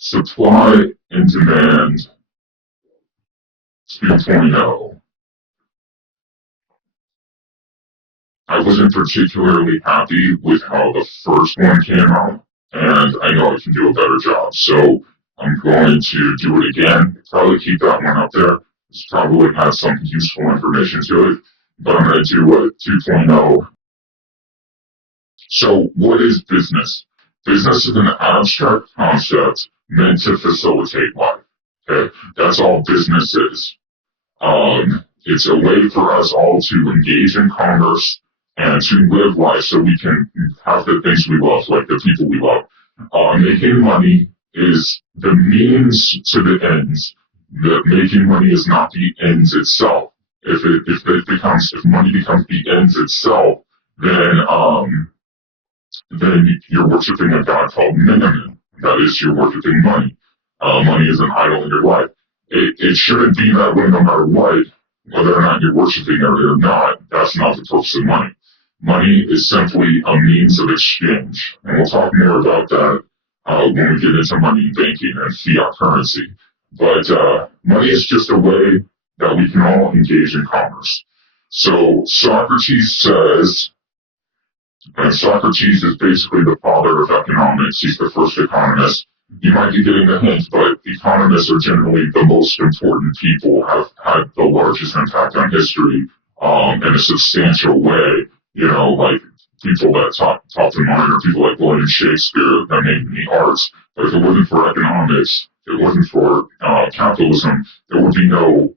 Supply and demand 2.0. I wasn't particularly happy with how the first one came out, and I know I can do a better job. So I'm going to do it again. Probably keep that one up there. It's probably has some useful information to it, but I'm going to do a 2.0. So what is business? Business is an abstract concept meant to facilitate life. Okay, that's all business is. It's a way for us all to engage in commerce and to live life so we can have the things we love, like the people we love. Making money is the means to the ends. Making money is not the ends itself. If money becomes the ends itself, then you're worshiping a god called Minimum. That is, you're worshiping money. Money is an idol in your life. It shouldn't be that way no matter what, whether or not you're worshiping it or not. That's not the purpose of money. Money is simply a means of exchange. And we'll talk more about that when we get into money and banking and fiat currency. But money is just a way that we can all engage in commerce. So Socrates says, and Socrates is basically the father of economics. He's the first economist. You might be getting the hint, but economists are generally the most important people, have had the largest impact on history in a substantial way. You know, like people that top the mind are people like William Shakespeare that made the arts. But if it wasn't for economics, if it wasn't for capitalism, there would be no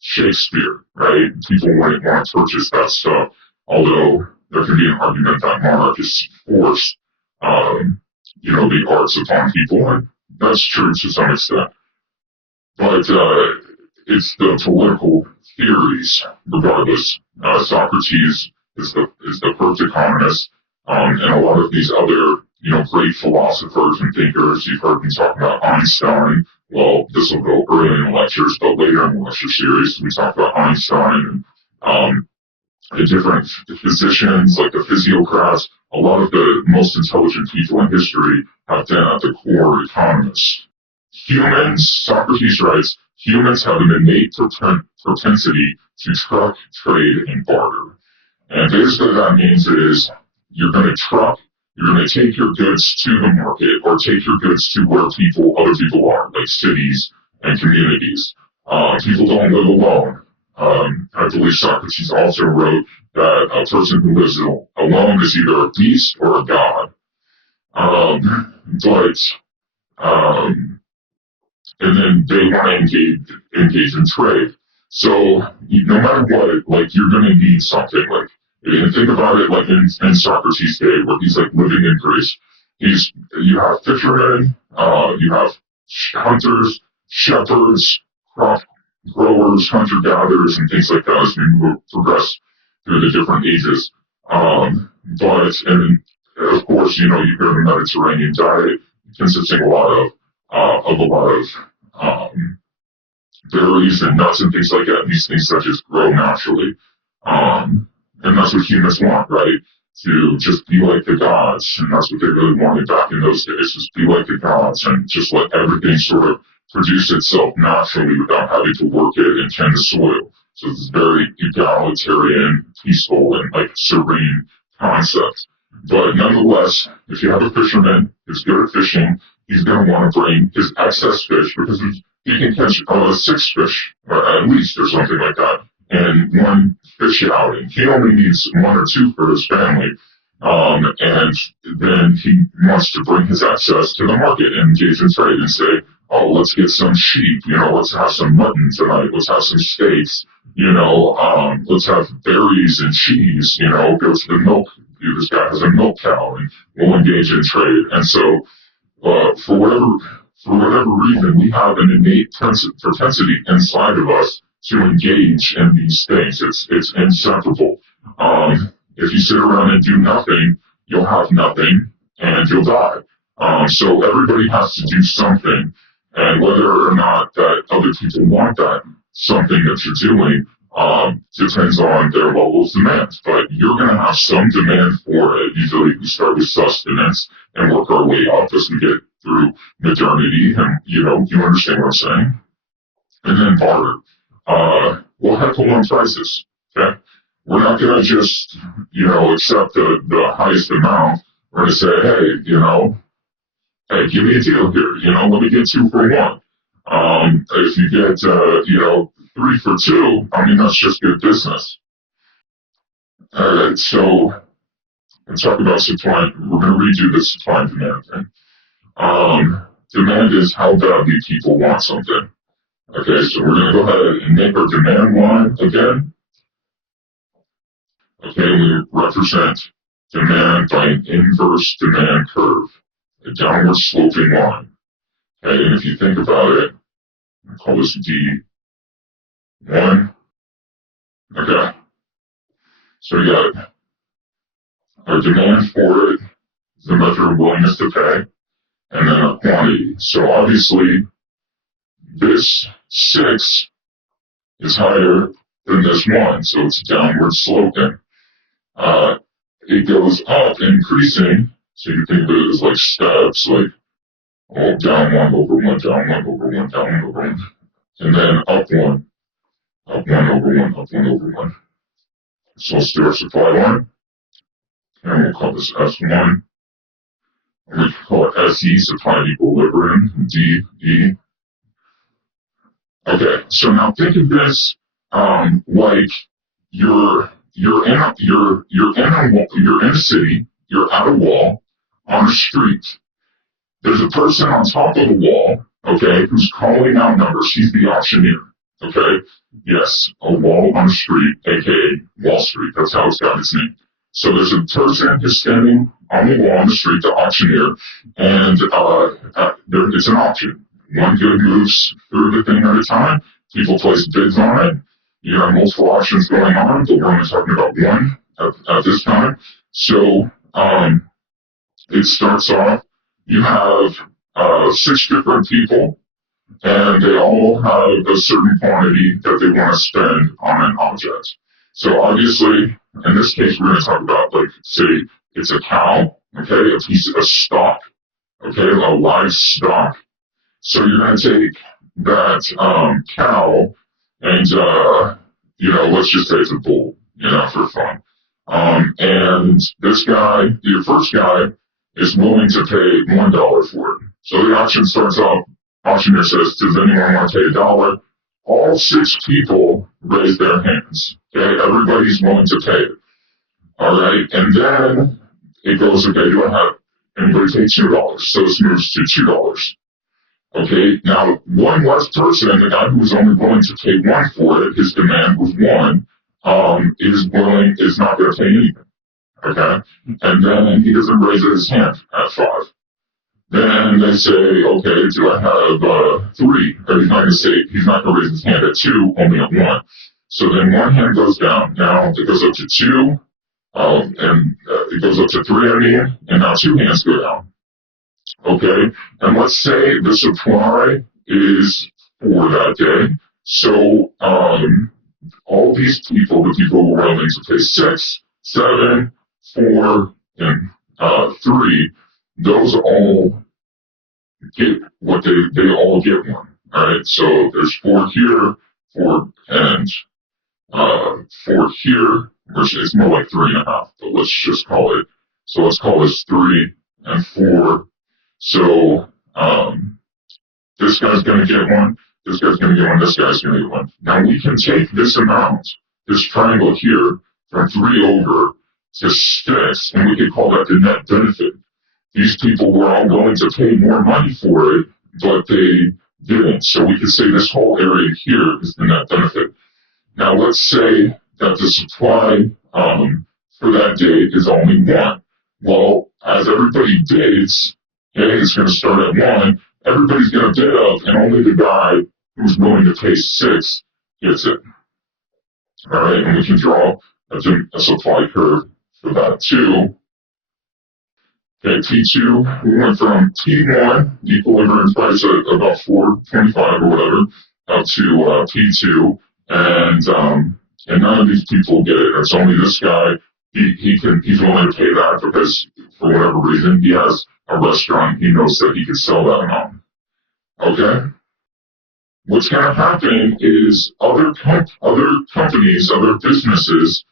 Shakespeare, right? People wouldn't want to purchase that stuff, although there can be an argument that monarchists force, the arts upon people, and that's true to some extent. But it's the political theories, regardless. Socrates is the first economist, and a lot of these other, great philosophers and thinkers. You've heard me talk about Einstein. Well, this will go early in the lectures, but later in the lecture series, we talk about Einstein and the different physicians, like the physiocrats. A lot of the most intelligent people in history have been at the core economists. Humans, Socrates writes, humans have an innate propensity to truck, trade, and barter. And basically that means is you're going to truck, you're going to take your goods to the market or take your goods to where other people are, like cities and communities. People don't live alone. I believe Socrates also wrote that a person who lives alone is either a beast or a god. And then they want to engage in trade. So no matter what, like you're going to need something. Like, and think about it like in Socrates' day, where he's like living in Greece. You have fishermen, you have hunters, shepherds, crop growers, hunter-gatherers, and things like that as we progress through the different ages. And of course, you hear the Mediterranean diet consisting a lot of berries and nuts and things like that. These things that just grow naturally. And that's what humans want, right? To just be like the gods. And that's what they really wanted back in those days, just be like the gods and just let everything sort of produce itself naturally without having to work it and tend the soil. So it's very egalitarian, peaceful, and like serene concept. But nonetheless, if you have a fisherman who's good at fishing, he's going to want to bring his excess fish because he can catch 6 fish, or at least, or something like that, in one fish outing. He only needs 1 or 2 for his family. And then he wants to bring his excess to the market and engage in trade and say, oh, let's get some sheep, let's have some mutton tonight, let's have some steaks, let's have berries and cheese, go to the milk, this guy has a milk cow, and we'll engage in trade. And so, for whatever reason, we have an innate propensity inside of us to engage in these things. It's inseparable. If you sit around and do nothing, you'll have nothing, and you'll die. So everybody has to do something. And whether or not that other people want that something that you're doing depends on their level of demand. But you're going to have some demand for it. Usually we start with sustenance and work our way up as we get through modernity, and you understand what I'm saying. And then barter. We'll heckle on prices. Okay, we're not gonna just accept the highest amount. We're gonna say, hey, give me a deal here. Let me get 2 for 1. If you get 3 for 2, I mean that's just good business. All right, so let's talk about supply. We're gonna redo the supply and demand thing. Demand is how badly people want something. Okay, so we're going to go ahead and make our demand line again. Okay, we represent demand by an inverse demand curve, a downward sloping line. Okay, and if you think about it, I'll call this D1. Okay, so you got our demand for it, the measure of willingness to pay, and then our quantity. So obviously, this 6 is higher than this 1, so it's downward sloping. It goes up, increasing, so you think of it as like steps, like down 1 over 1, down 1 over 1, down 1 over 1, and then up 1, up 1 over 1, up 1 over 1. So let's do our supply line, and we'll call this S1, and we can call it SE, supply equilibrium, DE. Okay, so now think of this like you're in a city, you're at a wall on a street. There's a person on top of the wall, okay, who's calling out numbers. He's the auctioneer, okay? Yes, a wall on a street, aka Wall Street. That's how it's got its name. So there's a person who's standing on the wall on the street, the auctioneer, and it's an auction. One good moves through the thing at a time. People place bids on it. You have multiple auctions going on, but we're only talking about one at this time. So it starts off, you have 6 different people, and they all have a certain quantity that they want to spend on an object. So obviously, in this case, we're going to talk about, like, say, it's a cow, okay, a piece of stock, okay, a live stock. So you're going to take that cow and, let's just say it's a bull, for fun. And this guy, your first guy, is willing to pay $1 for it. So the auction starts off, auctioneer says, does anyone want to pay $1? All 6 people raise their hands. Okay, everybody's willing to pay it. All right, and then it goes, okay, do I have anybody pay $2? So this moves to $2. Okay, now one less person, the guy who was only willing to pay 1 for it, his demand was 1, is not going to pay anything. Okay, and then he doesn't raise his hand at 5. Then they say, okay, do I have 3? Or he's not going to raise his hand at 2, only at 1. So then one hand goes down. Now it goes up to 2, and it goes up to 3, and now 2 hands go down. Okay, and let's say the supply is for that day. So all these people, the people who are willing to pay 6, 7, 4, and 3, those all get what they all get 1. All right, so there's 4 here, 4 and 4 here, which is more like 3.5. But let's just call it. So let's call this 3 and 4. So this guy's going to get 1. This guy's going to get 1. This guy's going to get 1. Now we can take this amount, this triangle here, from 3 over to 6, and we could call that the net benefit. These people were all willing to pay more money for it, but they didn't. So we could say this whole area here is the net benefit. Now let's say that the supply for that day is only 1. Well, as everybody bids, okay, it's going to start at 1. Everybody's going to bid up, and only the guy who's willing to pay 6 gets it. All right, and we can draw a supply curve for that too. Okay, T2, we went from T1, equilibrium price at about 4.25 or whatever, up to T2, and none of these people get it. It's only this guy. He's willing to pay that because for whatever reason he has a restaurant. He knows that he can sell that amount. Okay? What's going to happen is other companies, other businesses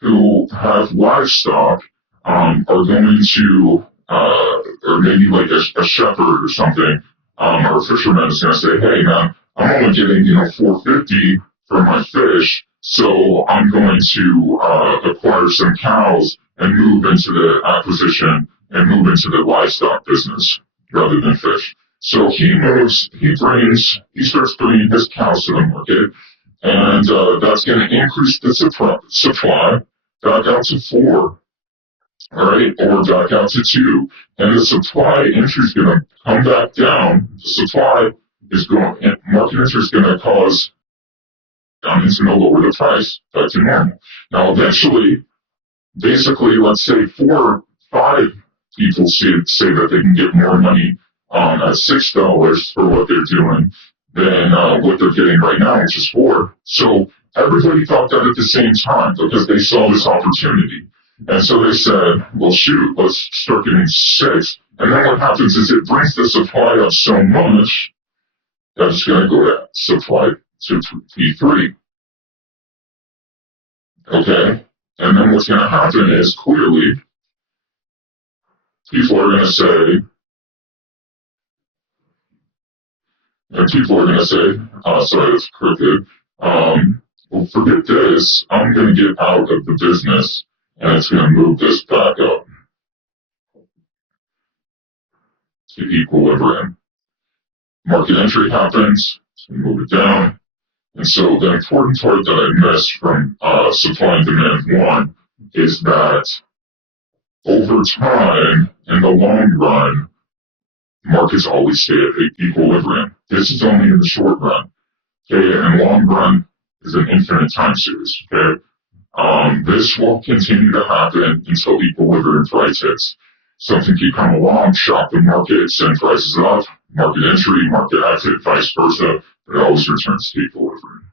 who have livestock are going to, or maybe like a shepherd or something, or a fisherman is going to say, hey man, I'm only getting, 450 for my fish, so I'm going to acquire some cows and move into the acquisition and move into the livestock business rather than fish. So he starts bringing his cows to the market, and that's going to increase the supply back out to 4, all right, or back out to 2, and the supply entry is going to come back down. The supply is going, market entry is going to cause it's going to lower the price back to normal. Now, eventually, basically, let's say 4 or 5 people say that they can get more money at $6 for what they're doing than what they're getting right now, which is 4. So everybody thought that at the same time because they saw this opportunity. And so they said, well, shoot, let's start getting 6. And then what happens is it brings the supply up so much that it's going to go to supply to P3. Okay? And then what's going to happen is clearly people are going to say, sorry, that's crooked. Well, forget this. I'm going to get out of the business, and it's going to move this back up to equilibrium. Market entry happens, it's going to move it down. And so the important part that I missed from supply and demand 1 is that over time, in the long run, markets always stay at equilibrium. This is only in the short run. Okay, and long run is an infinite time series. Okay, this will continue to happen until equilibrium price hits. Something can come along, shock the market, send prices up, market entry, market exit, vice versa. It always returns to equilibrium.